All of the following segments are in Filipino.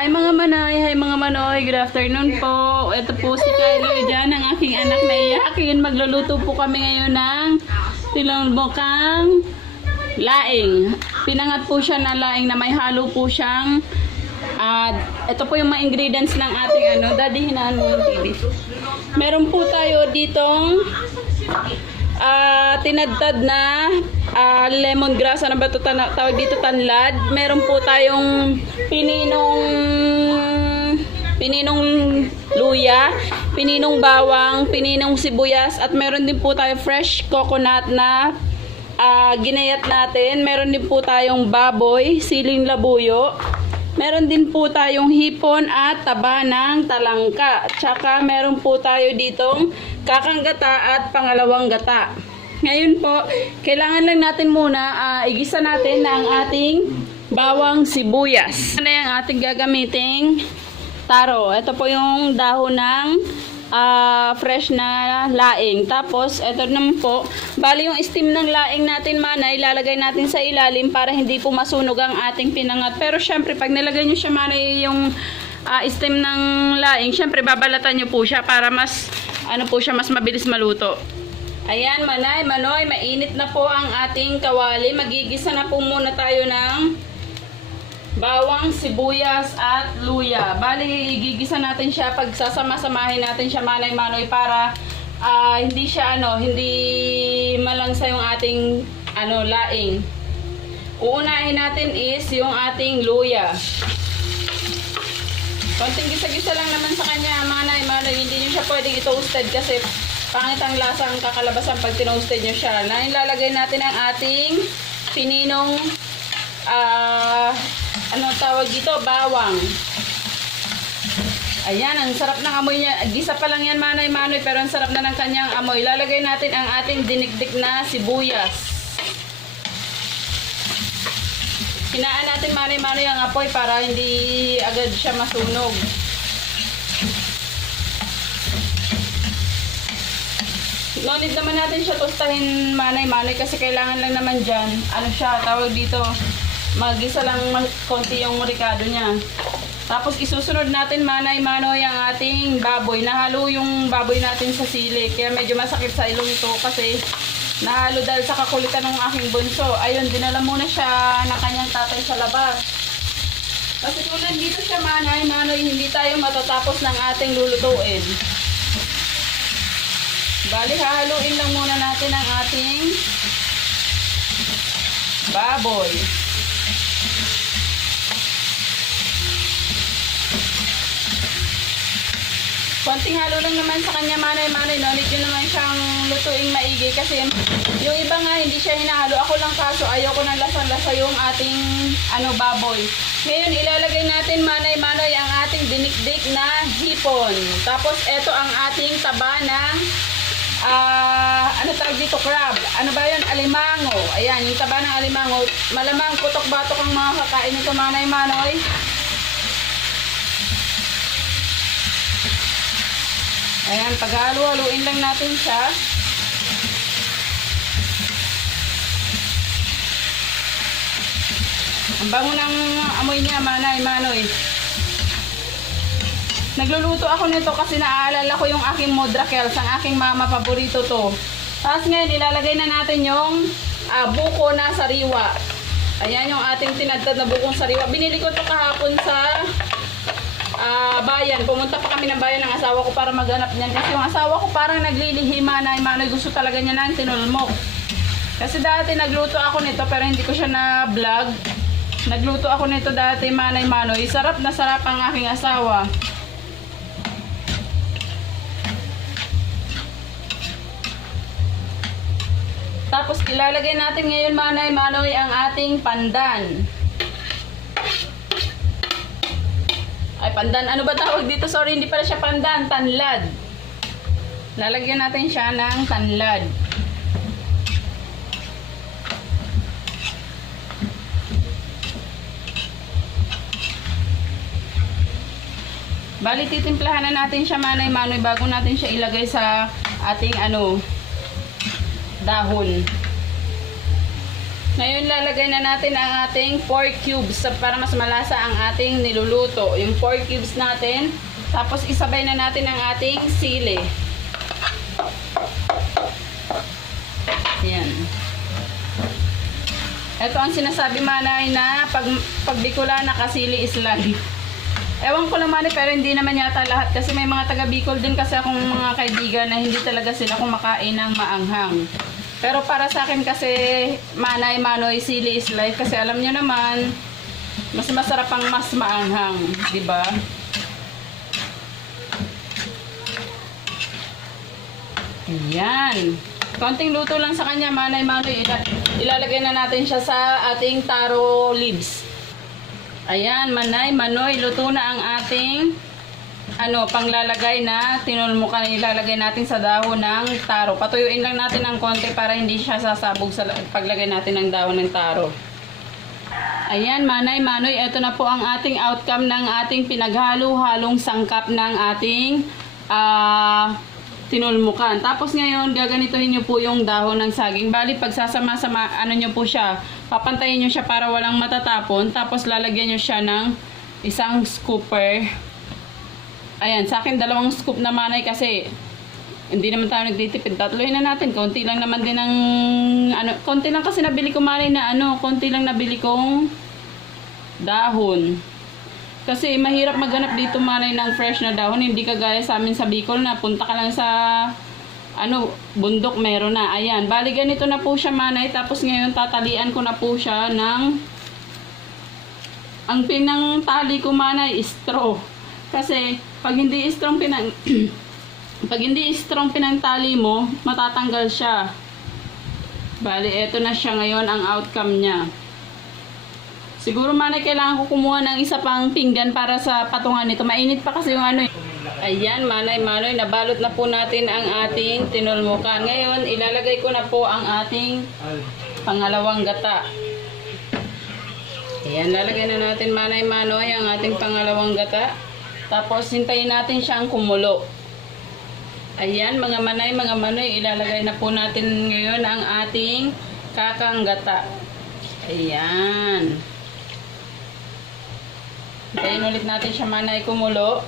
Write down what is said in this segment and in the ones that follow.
Hi mga manay, hi mga manoy, good afternoon po. Ito po si Kylo dyan, ang aking anak na iyakin. Magluluto po kami ngayon ng tinulbokang laing. Pinangat po siya na laing na may halo po siyang ito po yung mga ingredients ng ating daddy, hinaan mo yung TV. Meron po tayo ditong tinadtad na lemongrass, ano ba ito tawag dito, tanlad. Meron po tayong pininong luya, pininong bawang, pininong sibuyas, at meron din po tayo fresh coconut na ginayat natin. Meron din po tayong baboy, siling labuyo. Meron din po tayong hipon at taba ng talangka. Tsaka meron po tayo ditong kakang gata at pangalawang gata. Ngayon po, kailangan lang natin muna igisa natin ang ating bawang sibuyas. Ano yung ating gagamiting taro? Ito po yung dahon ng fresh na laing. Tapos, ito naman po, bali yung steam ng laing natin, mana, ilalagay natin sa ilalim para hindi po masunog ang ating pinangat. Pero syempre, pag nilagay nyo siya, mana, yung steam ng laing, syempre, babalatan nyo po siya para mas, mas mabilis maluto. Ayan, manay, manoy, mainit na po ang ating kawali. Magigisa na po muna tayo ng bawang, sibuyas at luya. Bali, igigisa natin siya, pag sasama-samahin natin siya, manay-manoy, para hindi siya hindi malangsa yung ating laing. Uunahin natin is yung ating luya. Konting gisa-gisa lang naman sa kanya, manay-manoy. Hindi nyo siya pwedeng i-toasted kasi pangit ang lasang kakalabasan pag tinoasted nyo siya. Ilalagay natin ang ating pininong tawag dito, bawang. Ayan, ang sarap ng amoy niya. Gisa pa lang yan, manay-manoy, pero ang sarap na ng kanyang amoy. Ilalagay natin ang ating dinikdik na sibuyas. Hinaan natin, manay-manoy, ang apoy para hindi agad siya masunog. No need naman natin siya tostahin, manay-manoy, kasi kailangan lang naman dyan, tawag dito, magisa lang konti yung ricado niya. Tapos isusunod natin, manay-manoy, ang ating baboy. Nahalo yung baboy natin sa sili, kaya medyo masakit sa ilong ito kasi nahalo dahil sa kakulitan ng aking bunso. Ayun, dinala muna siya ng kanyang tatay sa labas. Kasi kung nandito siya, manay-manoy, hindi tayo matatapos ng ating lulutuin. Bali, hahaluin lang muna natin ang ating baboy. Konting halo lang naman sa kanya, manay-manoy. No need yun naman siyang lutuing maigi kasi yung iba nga hindi siya hinahalo. Ako lang kaso ayaw ko ng lasang-lasa yung ating baboy. Ngayon ilalagay natin, manay-manoy, ang ating dinikdik na hipon. Tapos eto ang ating taba ng tawag dito, crab. Ano ba yun? Alimango. Ayan, yung taba ng alimango. Malamang putok-batok ang mga kakain nito, manay-manoy. Ayan, paghalo-haluin lang natin siya. Ang bango ng amoy niya, manay-manoy. Nagluluto ako nito kasi naaalala ko yung aking modrakels, ang aking mama, paborito to. Tapos ngayon, ilalagay na natin yung buko na sariwa. Ayan yung ating tinadtad na bukong sariwa. Binili ko to kahapon sa bayan. Pumunta pa kami ng bayan ng asawa ko para maghanap niyan. Kasi yung asawa ko parang naglilihima na gusto talaga niya ng tinulmok. Kasi dati nagluto ako nito pero hindi ko siya na-vlog. Nagluto ako nito dati, manay-manoy. Sarap na sarap ang aking asawa. Tapos ilalagay natin ngayon, manay-manoy, ang ating pandan. Ay, pandan. Ano ba tawag dito? Sorry, hindi pala siya pandan. Tanlad. Lalagyan natin siya ng tanlad. Bali, titimplahan na natin siya, manay-manoy, bago natin siya ilagay sa ating dahon. Ngayon lalagay na natin ang ating 4 cubes para mas malasa ang ating niluluto. Yung 4 cubes natin. Tapos isabay na natin ang ating sili. Ayan. Ito ang sinasabi manay na pag Bicolana kasili is life. Ewan ko lang manay, pero hindi naman yata lahat. Kasi may mga taga Bicol din kasi akong mga kaibigan na hindi talaga sila kumakain ng maanghang. Pero para sa akin kasi manay, manoy, sili is life. Kasi alam nyo naman, mas masarap ang mas maanghang. Diba? Ayan. Konting luto lang sa kanya, manay, manoy. Ilalagay na natin siya sa ating taro leaves. Ayan, manay, manoy. Luto na ang ating panglalagay na tinulmukan. Ilalagay natin sa dahon ng taro. Patuyuin lang natin ng konti para hindi siya sasabog sa paglagay natin ng dahon ng taro. Ayan, manay, manoy. Ito na po ang ating outcome ng ating pinaghalo-halong sangkap ng ating tinulmukan. Tapos ngayon, gaganituhin nyo po yung dahon ng saging. Bali, pagsasama-sama, nyo po siya, papantayin nyo siya para walang matatapon. Tapos lalagyan nyo siya ng isang scooper. Ayan, sa akin 2 scoop na manay kasi hindi naman tayo nagtitipid. Tatluhin na natin. Konti lang naman din ng, konti lang kasi nabili ko manay na konti lang nabili kong dahon. Kasi mahirap maghanap dito manay ng fresh na dahon. Hindi kagaya sa amin sa Bicol na punta ka lang sa bundok, meron na. Ayan, bali ganito na po siya manay. Tapos ngayon tatalian ko na po siya ng ang pinangtali ko manay straw. Kasi pag hindi strong pag hindi strong pinangtali mo, matatanggal siya. Bali eto na siya ngayon ang outcome niya. Siguro manay kailangan ko kumuha ng isa pang pinggan para sa patungan nito. Mainit pa kasi yung Ayan, manay, manoy, nabalot na po natin ang ating tinulmukan. Ngayon, ilalagay ko na po ang ating pangalawang gata. Ayan, lalagay na natin manay, manoy, ang ating pangalawang gata. Tapos, hintayin natin siyang kumulo. Ayan, mga manay, mga manoy, ilalagay na po natin ngayon ang ating kakang gata. Ayan. Hintayin ulit natin siya manay kumulo.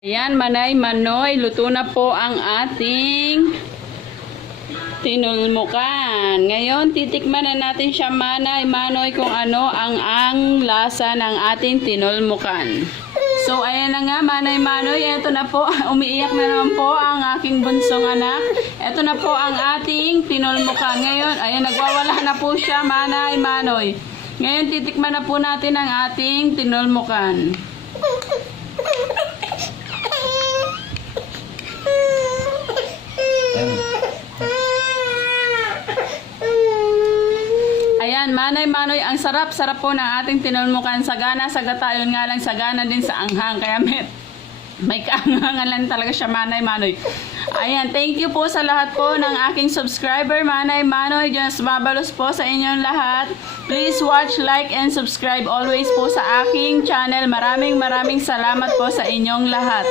Ayan, manay, manoy, luto na po ang ating tinulmukan. Ngayon, titikman na natin siya manay, manoy, kung ano ang lasa ng ating tinulmukan. So, ayan na nga, manay, manoy, eto na po, umiiyak na naman po ang aking bunsong anak. Eto na po ang ating tinulmukan. Ngayon, ayan, nagwawala na po siya, manay, manoy. Ngayon, titikman na po natin ang ating tinulmukan. Ayan, manay, manoy, ang sarap-sarap po ng ating tinulmukan. Sagana sa gata, yun nga lang, sagana din sa anghang. Kaya may kaanghangan lang talaga siya, manay, manoy. Ayan, thank you po sa lahat po ng aking subscriber, manay, manoy. Just mabalos po sa inyong lahat. Please watch, like, and subscribe always po sa aking channel. Maraming salamat po sa inyong lahat.